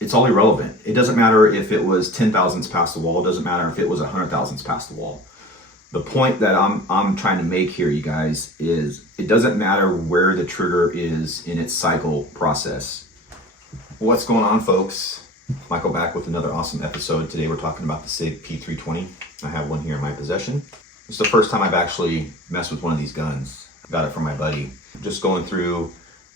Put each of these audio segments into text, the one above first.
it's all irrelevant. It doesn't matter if it was 10 thousandths past the wall. It doesn't matter if it was 100 thousandths past the wall. The point that I'm trying to make here, you guys, is it doesn't matter where the trigger is in its cycle process. What's going on, folks? Michael back with another awesome episode. Today we're talking about the SIG P320. I have one here in my possession. It's the first time I've actually messed with one of these guns. I got it from my buddy. Just going through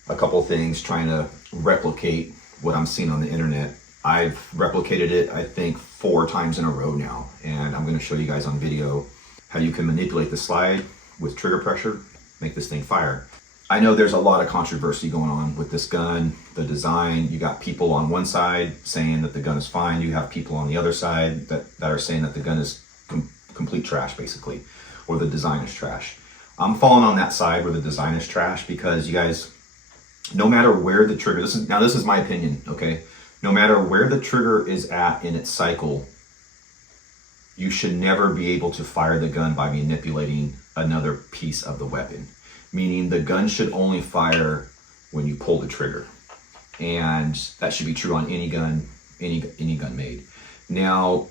a couple things, trying to replicate what I'm seeing on the internet. I've replicated it, I think, 4 times in a row now, and I'm going to show you guys on video how you can manipulate the slide with trigger pressure, make this thing fire. I know there's a lot of controversy going on with this gun, the design. You got people on one side saying that the gun is fine. You have people on the other side that are saying that the gun is complete trash, basically, or the design is trash. I'm falling on that side where the design is trash because, you guys, no matter where the trigger, this is my opinion, okay? No matter where the trigger is at in its cycle, you should never be able to fire the gun by manipulating another piece of the weapon. Meaning the gun should only fire when you pull the trigger. And that should be true on any gun, any gun made. Now,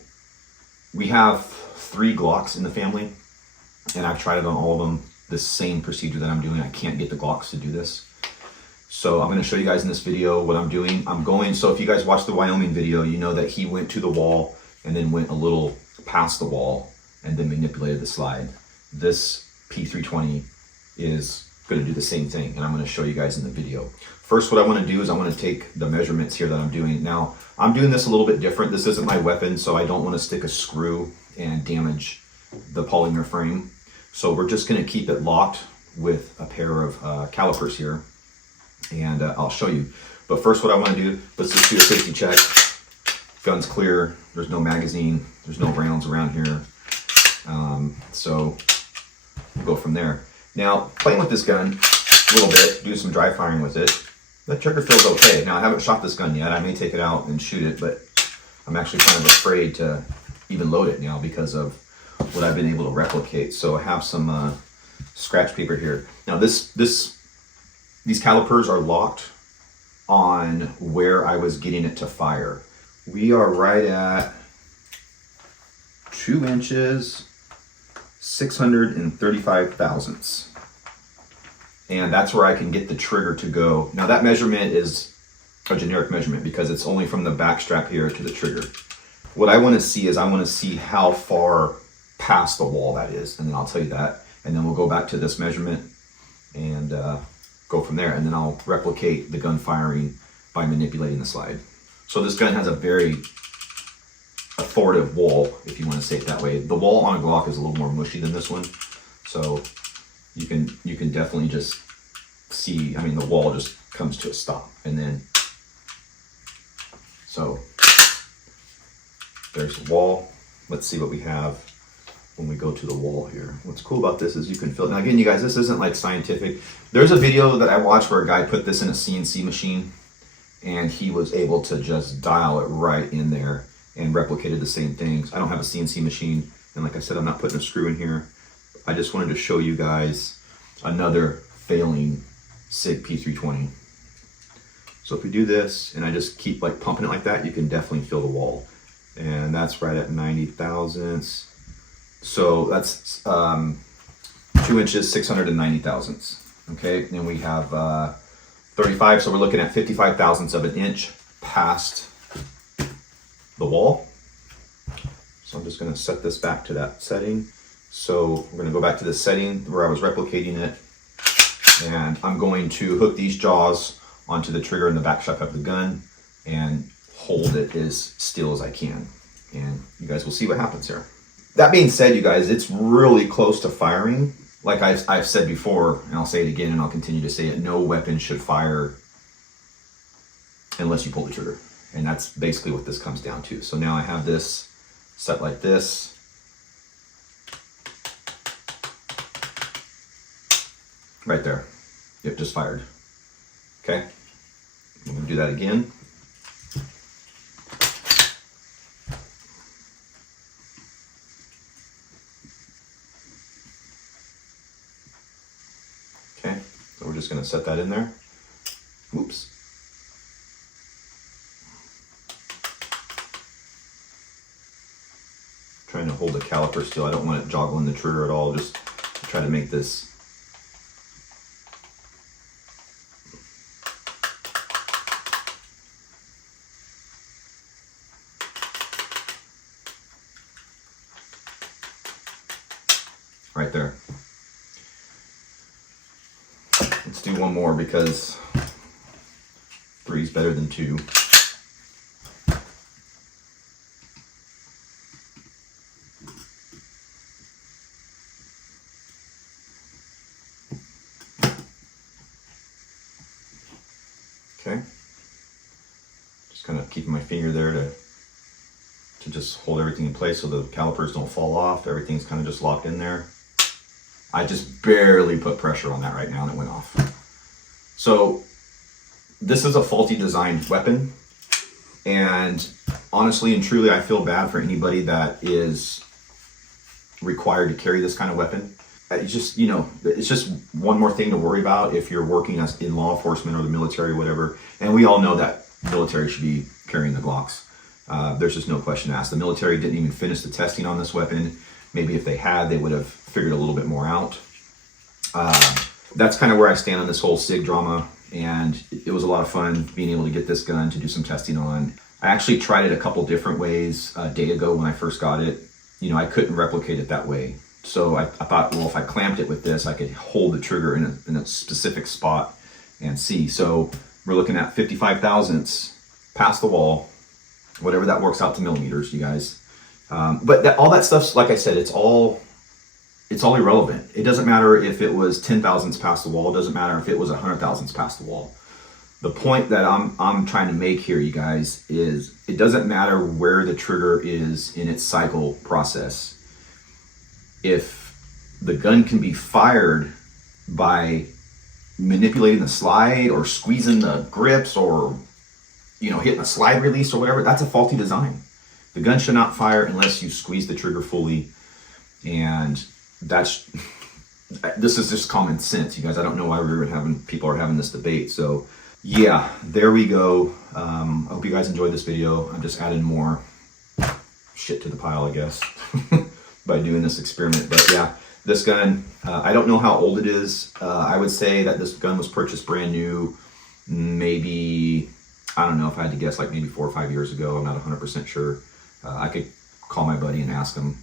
we have 3 Glocks in the family, and I've tried it on all of them, the same procedure that I'm doing. I can't get the Glocks to do this. So I'm going to show you guys in this video what I'm doing. So if you guys watched the Wyoming video, you know that he went to the wall and then went a little past the wall and then manipulated the slide. This P320 is going to do the same thing, and I'm going to show you guys in the video. First, what I want to do is I want to take the measurements here that I'm doing. Now, I'm doing this a little bit different. This isn't my weapon, so I don't want to stick a screw and damage the polymer frame. So we're just going to keep it locked with a pair of calipers here, and I'll show you. But first, what I want to do, let's just do a safety check. Gun's clear. There's no magazine. There's no rounds around here. So we'll go from there. Now, playing with this gun a little bit, do some dry firing with it. The trigger feels okay. Now, I haven't shot this gun yet. I may take it out and shoot it, but I'm actually kind of afraid to even load it now because of what I've been able to replicate. So I have some scratch paper here. Now, these calipers are locked on where I was getting it to fire. We are right at 2 inches, 635 thousandths. And that's where I can get the trigger to go. Now that measurement is a generic measurement because it's only from the back strap here to the trigger. What I want to see is I want to see how far past the wall that is, and then I'll tell you that. And then we'll go back to this measurement and go from there. And then I'll replicate the gun firing by manipulating the slide. So this gun has a very authoritative wall, if you want to say it that way. The wall on a Glock is a little more mushy than this one. So you can definitely just see, I mean, the wall just comes to a stop. And then, so there's the wall. Let's see what we have when we go to the wall here. What's cool about this is you can feel it. Now again, you guys, this isn't like scientific. There's a video that I watched where a guy put this in a CNC machine and he was able to just dial it right in there and replicated the same things. I don't have a CNC machine, and like I said, I'm not putting a screw in here. I just wanted to show you guys another failing SIG P320. So if we do this and I just keep like pumping it like that, you can definitely feel the wall. And that's right at 90 thousandths. So that's 2 inches, 690 thousandths. Okay, and we have 35, so we're looking at 55 thousandths of an inch past the wall. So I'm just going to set this back to that setting. So we're going to go back to the setting where I was replicating it, and I'm going to hook these jaws onto the trigger in the back strap of the gun and hold it as still as I can, and you guys will see what happens here. That being said, you guys, it's really close to firing. Like I've said before, and I'll say it again and I'll continue to say it, no weapon should fire unless you pull the trigger. And that's basically what this comes down to. So now I have this set like this. Right there. Yep, just fired. Okay. I'm going to do that again. Okay, so we're just going to set that in there. Whoops. trying to hold the caliper still. I don't want it joggling the trigger at all. Just try to make this right there. Let's do one more because 3 is better than 2. Okay. Just kind of keeping my finger there to just hold everything in place so the calipers don't fall off. Everything's kind of just locked in there. I just barely put pressure on that right now and it went off. So this is a faulty designed weapon, and honestly and truly I feel bad for anybody that is required to carry this kind of weapon. It's just, you know, it's just one more thing to worry about if you're working as in law enforcement or the military or whatever. And we all know that military should be carrying the Glocks. There's just no question asked. The military didn't even finish the testing on this weapon. Maybe if they had, they would have figured a little bit more out. That's kind of where I stand on this whole SIG drama, and it was a lot of fun being able to get this gun to do some testing on. I actually tried it a couple different ways a day ago when I first got it. You know, I couldn't replicate it that way. So I thought, well, if I clamped it with this, I could hold the trigger in a specific spot and see. So we're looking at 55 thousandths past the wall, whatever that works out to millimeters, you guys. But all that stuff's, like I said, it's all irrelevant. It doesn't matter if it was 10 thousandths past the wall. It doesn't matter if it was 100 thousandths past the wall. The point that I'm trying to make here, you guys, is it doesn't matter where the trigger is in its cycle process. If the gun can be fired by manipulating the slide or squeezing the grips or, you know, hitting a slide release or whatever, that's a faulty design. The gun should not fire unless you squeeze the trigger fully. And this is just common sense, you guys. I don't know why people are having this debate. So yeah, there we go. I hope you guys enjoyed this video. I'm just adding more shit to the pile, I guess, by doing this experiment. But yeah, this gun, I don't know how old it is. I would say that this gun was purchased brand new, maybe, I don't know if I had to guess, like maybe 4 or 5 years ago. I'm not 100% sure. I could call my buddy and ask him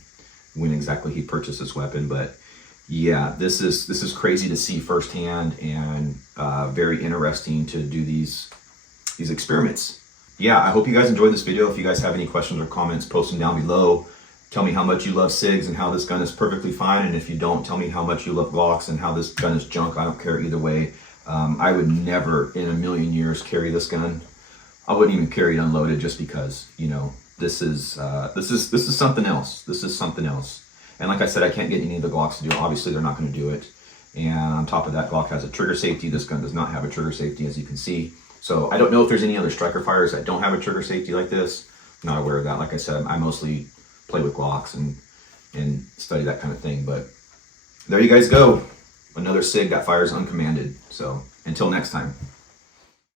when exactly he purchased this weapon. But yeah, this is crazy to see firsthand, and very interesting to do these experiments. Yeah, I hope you guys enjoyed this video. If you guys have any questions or comments, post them down below. Tell me how much you love SIGs and how this gun is perfectly fine. And if you don't, tell me how much you love Glocks and how this gun is junk. I don't care either way. I would never in a million years carry this gun. I wouldn't even carry it unloaded just because, you know, this is something else. This is something else. And like I said, I can't get any of the Glocks to do it. Obviously, they're not going to do it. And on top of that, Glock has a trigger safety. This gun does not have a trigger safety, as you can see. So I don't know if there's any other striker fires that don't have a trigger safety like this. I'm not aware of that. Like I said, I mostly play with Glocks and study that kind of thing. But there you guys go. Another SIG that fires uncommanded. So until next time.